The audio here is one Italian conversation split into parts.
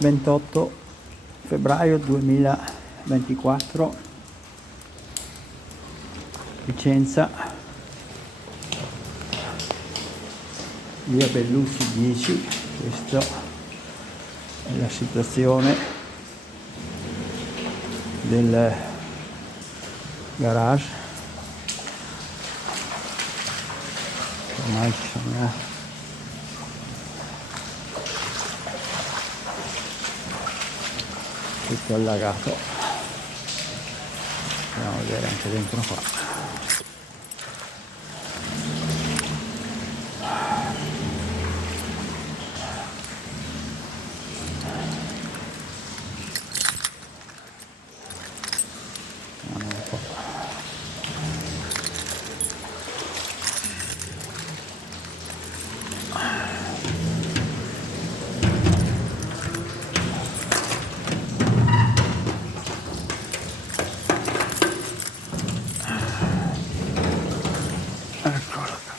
28 febbraio 2024, Vicenza, via Bellussi 10. Questa è la situazione del garage. Ormai ci sono tutto allagato. Andiamo a vedere anche dentro qua. Vediamo un po'. Eccolo qua.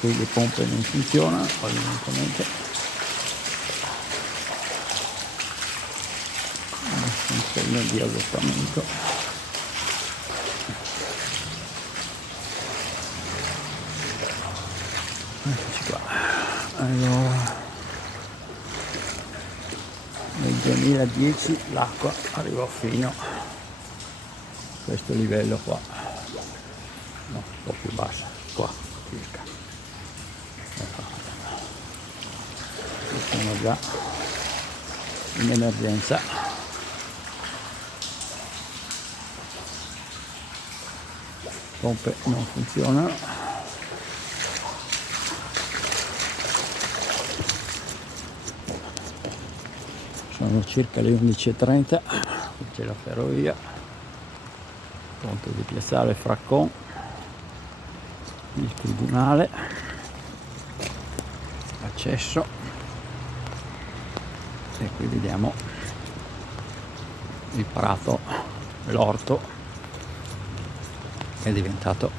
Qui le pompe non funzionano evidentemente, un segno di allottamento. Eccoci qua. Allora, nel 2010 l'acqua arrivò fino a questo livello qua, no, un po' più bassa, qua circa. Siamo già in emergenza. Pompe non funzionano. Sono circa le 11:30, qui c'è la ferrovia, ponte di Piazzale Fraccon, il tribunale, accesso. E qui vediamo il prato, l'orto è diventato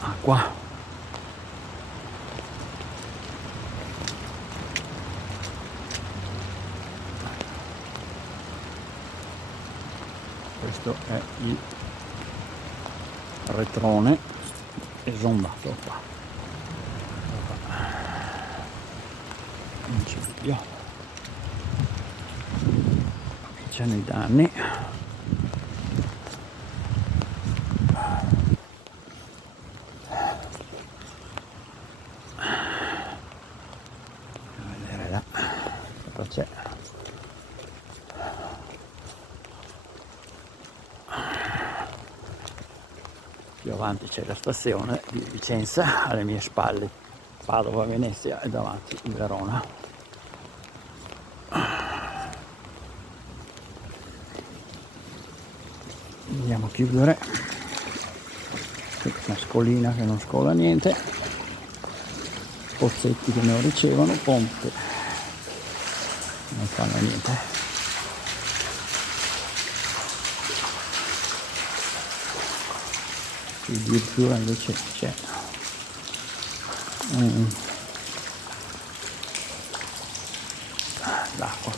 acqua. Questo è il retrone esondato qua. Non ci vediamo, qui c'hanno i danni. Andiamo a vedere là cosa c'è. Più avanti c'è la stazione di Vicenza, alle mie spalle Padova, Venezia e davanti Verona. Andiamo a chiudere. Una scolina che non scola niente, pozzetti che non ricevono, pompe non fanno niente. Qui addirittura invece c'è l'acqua